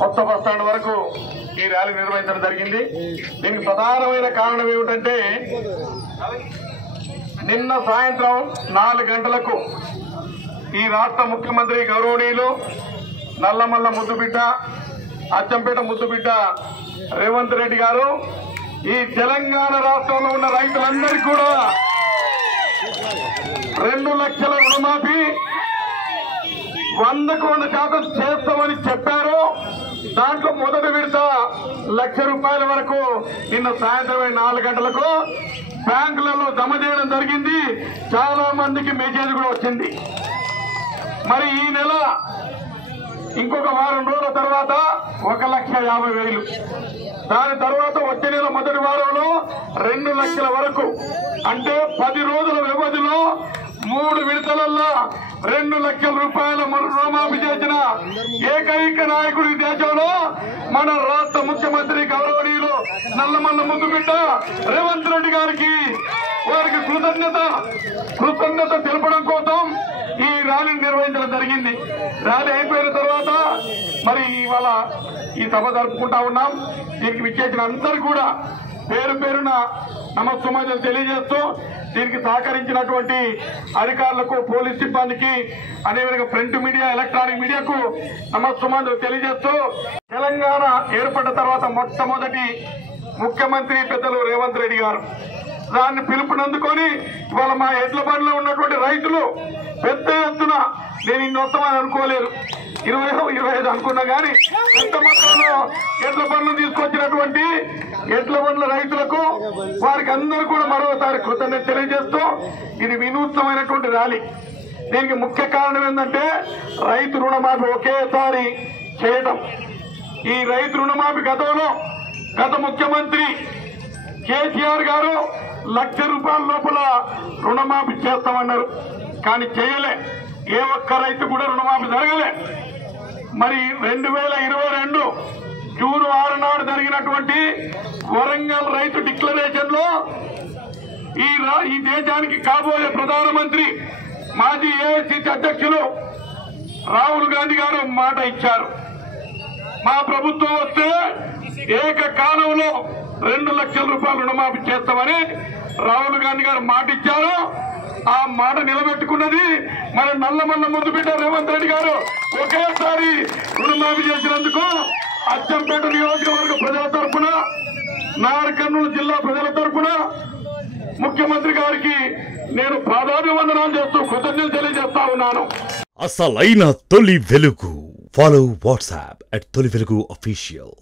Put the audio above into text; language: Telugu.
కొత్త బస్టాండ్ వరకు ఈ ర్యాలీ నిర్వహించడం జరిగింది. దీనికి ప్రధానమైన కారణం ఏమిటంటే నిన్న సాయంత్రం 4 గంటలకు ఈ రాష్ట్ర ముఖ్యమంత్రి గౌరవనీయులు నల్లమల్ల ముద్దుబిడ్డ అచ్చంపేట ముద్దుబిడ్డ రేవంత్ రెడ్డి గారు ఈ తెలంగాణ రాష్ట్రంలో ఉన్న రైతులందరికీ కూడా 2 లక్షల రుణమాఫీ 100% చేస్తామని చెప్పారు. దాంట్లో మొదటి విడత ₹1,00,000 వరకు నిన్న సాయంత్రం 4 గంటలకు బ్యాంకులలో జమ చేయడం జరిగింది. చాలా మందికి మెసేజ్ కూడా వచ్చింది. మరి ఈ నెల ఇంకొక వారం రోజుల తర్వాత 1,50,000, దాని తర్వాత వచ్చే నెల మొదటి వారంలో 2 లక్షల వరకు, అంటే 10 రోజుల వ్యవధిలో 3 విడతలలో 2 లక్షల రూపాయల రుణమాఫీ చేసిన ఏకైక నాయకుడి దేశంలో మన రాష్ట్ర ముఖ్యమంత్రి గౌరవనీయులు నల్లమల్ల ముద్దుబిడ్డ రేవంత్ రెడ్డి గారికి వారికి కృతజ్ఞత తెలపడం కోసం ఈ ర్యాలీని నిర్వహించడం జరిగింది. ర్యాలీ అయిపోయిన తర్వాత మరి ఇవాళ ఈ సభ జరుపుకుంటా ఉన్నాం. దీనికి విచ్చేసిన అందరూ కూడా పేరు పేరున నమస్సుమాంజలు తెలియజేస్తూ దీనికి సహకరించినటువంటి అధికారులకు, పోలీస్ సిబ్బందికి, అదేవిధంగా ప్రింట్ మీడియా, ఎలక్ట్రానిక్ మీడియాకు నమస్సుమాంజలు తెలియజేస్తూ తెలంగాణ ఏర్పడిన తర్వాత మొట్టమొదటి ముఖ్యమంత్రి పెద్దలు రేవంత్ రెడ్డి గారు దాన్ని పిలుపునందుకొని ఇవాళ మా ఎడ్ల బండ్లో ఉన్నటువంటి రైతులు పెద్ద ఎత్తున, నేను ఇన్ని వస్తామని అనుకోలేదు, 20-25 అనుకున్నా కానీ పెద్ద మొత్తంలో ఎడ్ల బండ్లు తీసుకొచ్చినటువంటి ఎడ్ల బండ్ల రైతులకు వారికి అందరూ కూడా మరోసారి కృతజ్ఞత తెలియజేస్తూ ఇది వినూత్నమైనటువంటి ర్యాలీ. దీనికి ముఖ్య కారణం ఏంటంటే రైతు రుణమాఫీ ఒకేసారి చేయడం. ఈ రైతు రుణమాఫీ గత ముఖ్యమంత్రి కేసీఆర్ గారు ₹1,00,000 లోపల రుణమాఫీ చేస్తామన్నారు, కానీ చేయలే. ఏ ఒక్క రైతు కూడా రుణమాఫీ జరగలే. మరి 2022 జూన్ 6 నాడు జరిగినటువంటి వరంగల్ రైతు డిక్లరేషన్ లో ఈ దేశానికి కాబోయే ప్రధానమంత్రి మాజీ ఏఐసిసి అధ్యక్షులు రాహుల్ గాంధీ గారు మాట ఇచ్చారు, మా ప్రభుత్వం వస్తే ఏకకాలంలో ₹2,00,000 రుణమాఫీ చేస్తామని రాహుల్ గాంధీ గారు మాట ఇచ్చారు. ఆ మాట నిలబెట్టుకున్నది మన నల్లమల్ల ముద్దుబిడ్డ రేవంత్ రెడ్డి గారు. ఒకేసారి రుణమాఫీ చేసినందుకు అచ్చంపేట నియోజకవర్గ ప్రజల తరఫున, నాగర్ కర్నూలు జిల్లా ప్రజల తరఫున ముఖ్యమంత్రి గారికి నేను పాదాభివందనాలు చేస్తూ కృతజ్ఞతలు తెలియజేస్తా ఉన్నాను. అసలైన తొలి వెలుగు. ఫాలో వాట్సాప్ @తొలి వెలుగు official.